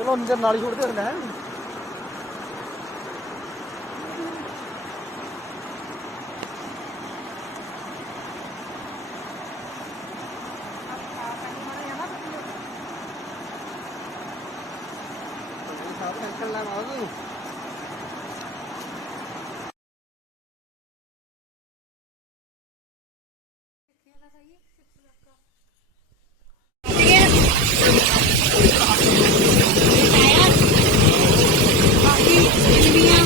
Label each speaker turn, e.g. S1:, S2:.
S1: ਚਲੋ ਅੰਦਰ ਨਾਲ ਹੀ ਛੋੜਦੇ ਰਹਿੰਦਾ ਹੈ Hãy subscribe cho kênh Maybe